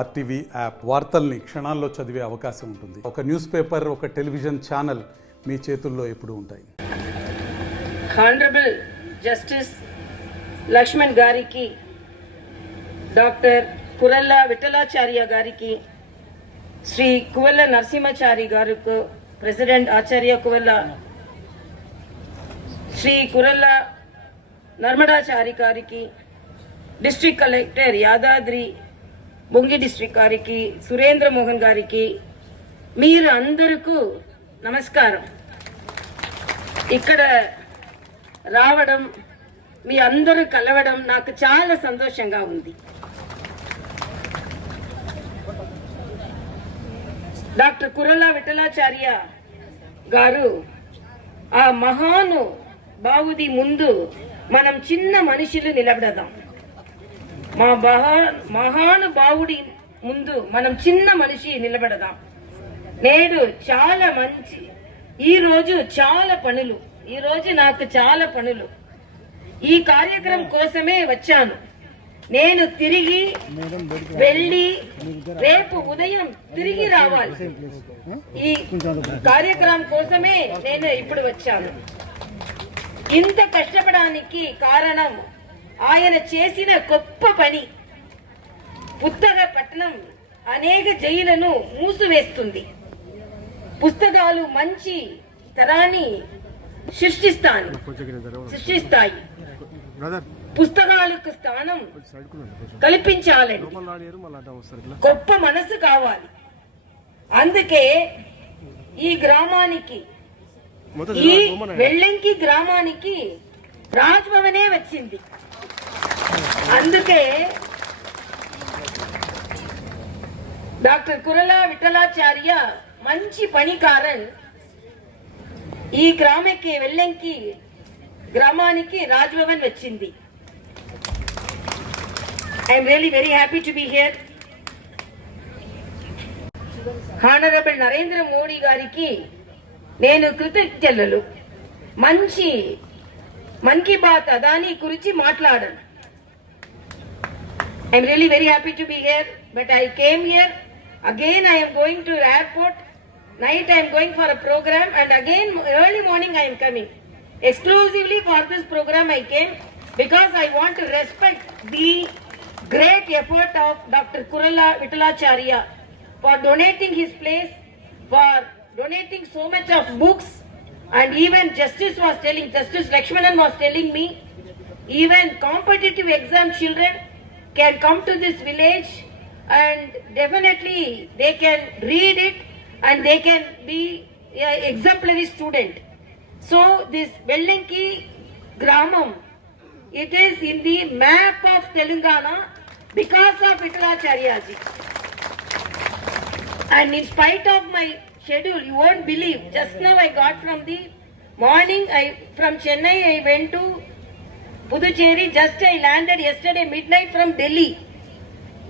RTV app వార్తల్ని క్షణాల్లో చదివే అవకాశం ఉంటుంది. ఒక న్యూస్ పేపర్, ఒక టెలివిజన్ ఛానల్ మీ చేతుల్లో ఎప్పుడూ ఉంటాయి. హానరబుల్ జస్టిస్ లక్ష్మణ్ గారికి, డాక్టర్ కురల్ల విఠలాచార్య గారికి, శ్రీ కువెల్ల నరసింహాచారి గారికి, ప్రెసిడెంట్ ఆచార్య కువెల్ల, శ్రీ కురల్ల నర్మదాచారి గారికి, డిస్ట్రిక్ట్ కలెక్టర్ యాదాద్రి బొంగి డిస్ట్రిక్ట్ గారికి, సురేంద్ర మోహన్ గారికి, మీరు అందరికీ నమస్కారం. ఇక్కడ రావడం, మీ అందరూ కలవడం నాకు చాలా సంతోషంగా ఉంది. డాక్టర్ కురల్ల విఠలాచార్య గారు ఆ మహాను బావుది ముందు మనం చిన్న మనుషులు నిలబడదాం. మా మహానుభావుడి ముందు మనం చిన్న మనిషి నిలబడదాం. నేడు చాలా మంచి, ఈరోజు నాకు చాలా పనులు. ఈ కార్యక్రమం కోసమే వచ్చాను. నేను తిరిగి వెళ్ళి రేపు ఉదయం తిరిగి రావాలి. ఈ కార్యక్రమం కోసమే నేను ఇప్పుడు వచ్చాను. ఇంత కష్టపడడానికి కారణం ఆయన చేసిన గొప్ప పని. పుస్తక పట్టణం అనేక జైళ్లను మూసివేస్తుంది. పుస్తకాలు మంచి తరాన్ని సృష్టిస్తాయి. పుస్తకాలకు స్థానం కల్పించాలని గొప్ప మనసు కావాలి. అందుకే ఈ గ్రామానికి, ఈ వెల్లంకి గ్రామానికి రాజ్భవనే వచ్చింది. అందుకే డాక్టర్ కురల్ల విఠలాచార్య మంచి పనికారన్ ఈ గ్రామకి, వెల్లంకి గ్రామానికి రాజ్భవన్ వచ్చింది. I'm really very happy to be here. Honourable Narendra మోడీ గారికి నేను కృతజ్ఞతలు. మంచి మన్ కీ బాత్ అదాని గురించి మాట్లాడాను. I'm really very happy to be here. But I came here again. I am going to airport. Night I am going for a program, and again early morning I am coming. Exclusively for this program I came because I want to respect the great effort of Dr. Kuralla Viఠలాచార్య for donating his place, for donating so much of books. And even Justice Lakshmanan was telling me, even competitive exam children can come to this village and definitely they can read it and they can be an exemplary student. So this Vellanki Gramam, it is in the map of Telangana because of Viఠలాచార్య ji. And in spite of my schedule, you won't believe, just now I got from the morning, from Chennai I went to Puducherry. Just I landed yesterday midnight from Delhi.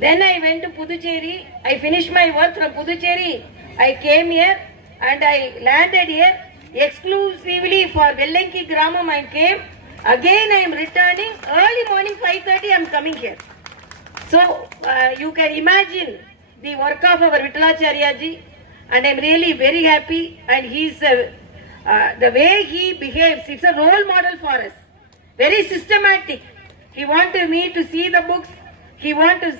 Then I went to Puducherry. I finished my work from Puducherry. I came here and I landed here exclusively for Vellanki Gramam. I came. Again I am returning. Early morning 5:30 I am coming here. So you can imagine the work of our Viఠలాచార్య ji, and I am really very happy. And the way he behaves, it's a role model for us. Very systematic. He wanted me to see the books. He wanted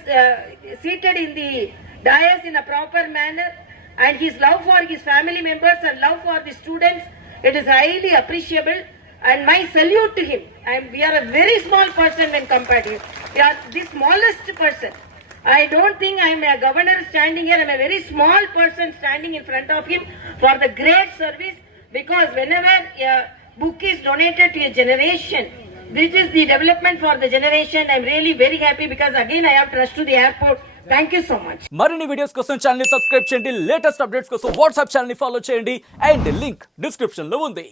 seated in the dais in a proper manner, and his love for his family members and love for the students, it is highly appreciable. And my salute to him. We are a very small person when compared to him. We are the smallest person. I don't think I am a governor standing here. I am a very small person standing in front of him for the great service. Because whenever a book is donated to a generation, this is the development for the generation. I am really very happy because again I have to rush to the airport. Thank you so much. మరిన్ని వీడియోస్ కోసం ఛానల్ ని సబ్స్క్రైబ్ చేయండి. Latest updates కోసం WhatsApp channel ని ఫాలో చేయండి. And link description లో ఉంది.